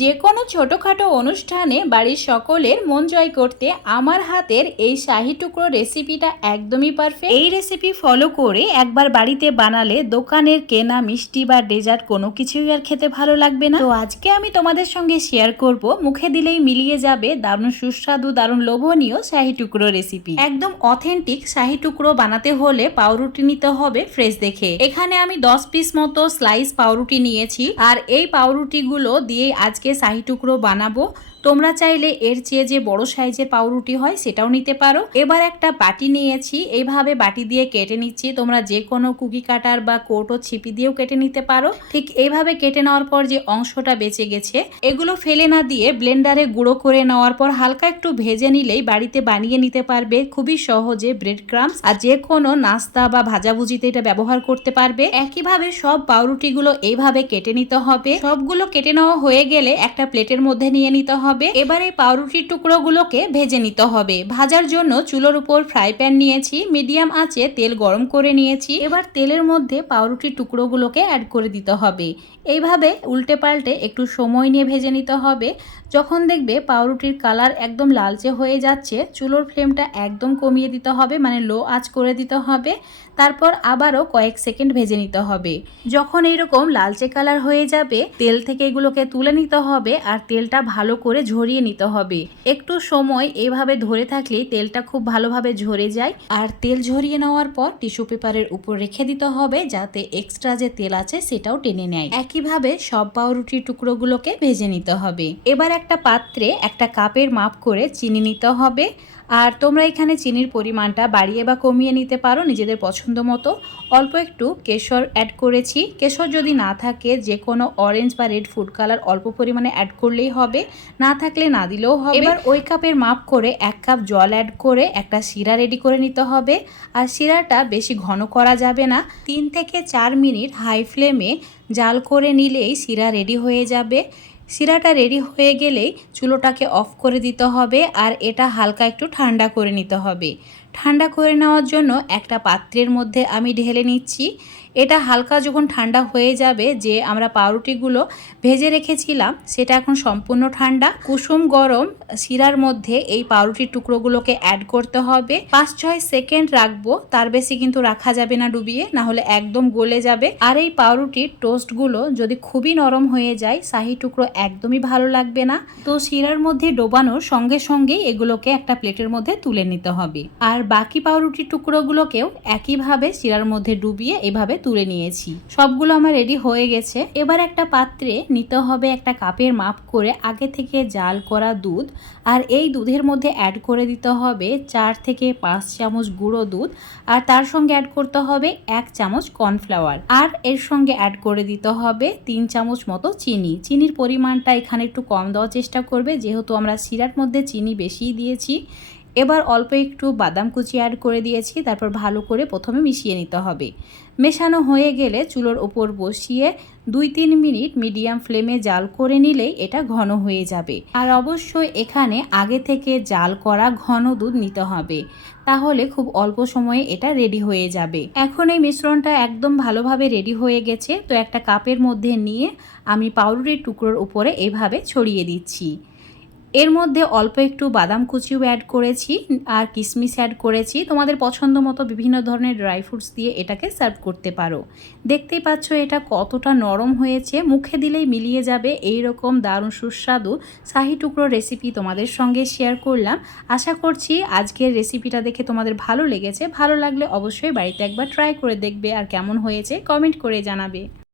যে কোনো ছোটোখাটো অনুষ্ঠানে বাড়ির সকলের মন জয় করতে আমার হাতের এই শাহি টুকরো রেসিপিটা একদমই পারফেক্ট এই রেসিপি ফলো করে একবার বাড়িতে বানালে দোকানের কেনা মিষ্টি বা ডেজার্ট কোনো কিছুই আর খেতে ভালো লাগবে না। তো আজকে আমি তোমাদের সঙ্গে শেয়ার করব মুখে দিলেই মিলিয়ে যাবে দারুণ সুস্বাদু দারুণ লোভনীয় শাহি টুকরো রেসিপি একদম অথেন্টিক শাহি টুকরো বানাতে হলে পাউরুটি নিতে হবে ফ্রেশ দেখে। এখানে আমি দশ পিস মতো স্লাইস পাউরুটি নিয়েছি। আর এই পাউরুটিগুলো দিয়ে আজকে শাহি টুকরো বানাবো। তোমরা চাইলে এর চেয়ে যে বড় সাইজের পাউরুটি হয় সেটাও নিতে পারো। এবার একটা বাটি নিয়েছি, এইভাবে বাটি দিয়ে কেটে নিচ্ছি। তোমরা যে কোনো কুকি কাটার বা কোটো ছিপি দিয়েও কেটে নিতে পারো। ঠিক এইভাবে কেটে নেওয়ার পর যে অংশটা বেঁচে গেছে, এগুলো ফেলে না দিয়ে ব্লেন্ডারে গুঁড়ো করে নেওয়ার পর হালকা একটু ভেজে নিলেই বাড়িতে বানিয়ে নিতে পারবে। খুবই সহজে ব্রেড ক্রামস আর যে কোনো নাস্তা বা ভাজাভুজিতে এটা ব্যবহার করতে পারবে। একইভাবে সব পাউরুটিগুলো এইভাবে কেটে নিতে হবে। সবগুলো কেটে নেওয়া হয়ে গেলে একটা প্লেটের মধ্যে নিয়ে নিতে হবে। এবার এই পাউরুটির টুকরোগুলোকে ভেজে নিতে হবে। ভাজার জন্য চুলোর উপর ফ্রাই প্যান নিয়েছি, মিডিয়াম আঁচে তেল গরম করে নিয়েছি। এবার তেলের মধ্যে পাউরুটির টুকরোগুলোকে অ্যাড করে দিতে হবে। এইভাবে উল্টে পাল্টে একটু সময় নিয়ে ভেজে নিতে হবে। যখন দেখবে পাউরুটির কালার একদম লালচে হয়ে যাচ্ছে, চুলোর ফ্লেমটা একদম কমিয়ে দিতে হবে মানে লো আঁচ করে দিতে হবে। তারপর আবারও কয়েক সেকেন্ড ভেজে নিতে হবে। যখন এইরকম লালচে কালার হয়ে যাবে, তেল থেকে এগুলোকে তুলে নিতে হবে আর তেলটা ভালো করে ঝরিয়ে নিতে হবে। একটু সময় এভাবে ধরে থাকলে তেলটা খুব ভালোভাবে ঝরে যায়। আর তেল ঝরিয়ে নেওয়ার পর টিস্যু পেপারের উপর রেখে দিতে হবে যাতে এক্সট্রা যে তেল আছে সেটাও টেনে নেয়। একইভাবে সব পাউরুটির টুকরোগুলোকে ভেজে নিতে হবে। এবার একটা পাত্রে একটা কাপের মাপ করে চিনি নিতে হবে। আর তোমরা এখানে চিনির পরিমাণটা বাড়িয়ে বা কমিয়ে নিতে পারো নিজেদের পছন্দ মতো। অল্প একটু কেশর অ্যাড করেছি। কেশর যদি না থাকে যে কোনো অরেঞ্জ বা রেড ফুড কালার অল্প পরিমাণে অ্যাড করলেই হবে। না থাকলে না দিলেও হবে। এবার ওই কাপের মাপ করে এক কাপ জল অ্যাড করে একটা শিরা রেডি করে নিতে হবে। আর শিরাটা বেশি ঘন করা যাবে না। তিন থেকে চার মিনিট হাই ফ্লেমে জাল করে নিলেই শিরা রেডি হয়ে যাবে। শিরাটা রেডি হয়ে গেলেই চুলোটাকে অফ করে দিতে হবে আর এটা হালকা একটু ঠান্ডা করে নিতে হবে। ঠান্ডা করে নেওয়ার জন্য একটা পাত্রের মধ্যে আমি ঢেলে নিচ্ছি। এটা হালকা যখন ঠান্ডা হয়ে যাবে, যে আমরা পাউরুটিগুলো ভেজে রেখেছিলাম, সেটা এখন সম্পূর্ণ ঠান্ডা। কুসুম গরম শিরার মধ্যে এই পাউরুটির টুকরোগুলোকে অ্যাড করতে হবে। পাঁচ ছয় সেকেন্ড রাখব, তার বেশি কিন্তু রাখা যাবে না ডুবিয়ে না হলে একদম গলে যাবে। আর এই পাউরুটির টোস্টগুলো যদি খুবই নরম হয়ে যায়, শাহি টুকরো একদমই ভালো লাগবে না। তো শিরার মধ্যে ডোবানোর সঙ্গে সঙ্গেই এগুলোকে একটা প্লেটের মধ্যে তুলে নিতে হবে। আর বাকি পাউরুটির টুকরোগুলোকেও একইভাবে শিরার মধ্যে ডুবিয়ে এভাবে তুলে নিয়েছি। সবগুলো আমার রেডি হয়ে গেছে। এবার একটা পাত্রে নিতে হবে একটা কাপের মাপ করে আগে থেকে জাল করা দুধ আর এই দুধের মধ্যে অ্যাড করে দিতে হবে চার থেকে পাঁচ চামচ গুঁড়ো দুধ আর তার সঙ্গে অ্যাড করতে হবে এক চামচ কর্নফ্লাওয়ার আর এর সঙ্গে অ্যাড করে দিতে হবে তিন চামচ মতো চিনি। চিনির পরিমাণটা এখানে একটু কম দেওয়ার চেষ্টা করবে। যেহেতু আমরা সিরার মধ্যে চিনি বেশিই দিয়েছি এবার অল্প একটু বাদাম কুচি অ্যাড করে দিয়েছি, তারপর ভালো করে প্রথমে মিশিয়ে নিতে হবে। মেশানো হয়ে গেলে চুলোর ওপর বসিয়ে দুই তিন মিনিট মিডিয়াম ফ্লেমে জাল করে নিলেই এটা ঘন হয়ে যাবে। আর অবশ্যই এখানে আগে থেকে জাল করা ঘন দুধ নিতে হবে, তাহলে খুব অল্প সময়ে এটা রেডি হয়ে যাবে। এখন এই মিশ্রণটা একদম ভালোভাবে রেডি হয়ে গেছে, তো একটা কাপের মধ্যে নিয়ে আমি পাউরুটির টুকরোর উপরে এভাবে ছড়িয়ে দিচ্ছি। এর মধ্যে অল্প একটু বাদাম কুচিও অ্যাড করেছি আর কিশমিশ অ্যাড করেছি। তোমাদের পছন্দ মতো বিভিন্ন ধরনের ড্রাই ফ্রুটস দিয়ে এটাকে সার্ভ করতে পারো। দেখতেই পাচ্ছ এটা কতটা নরম হয়েছে। মুখে দিলেই মিলিয়ে যাবে। এই রকম দারুণ সুস্বাদু শাহি টুকরো রেসিপি তোমাদের সঙ্গে শেয়ার করলাম। আশা করছি আজকের রেসিপিটা দেখে তোমাদের ভালো লেগেছে। ভালো লাগলে অবশ্যই বাড়িতে একবার ট্রাই করে দেখবে আর কেমন হয়েছে। কমেন্ট করে জানাবে।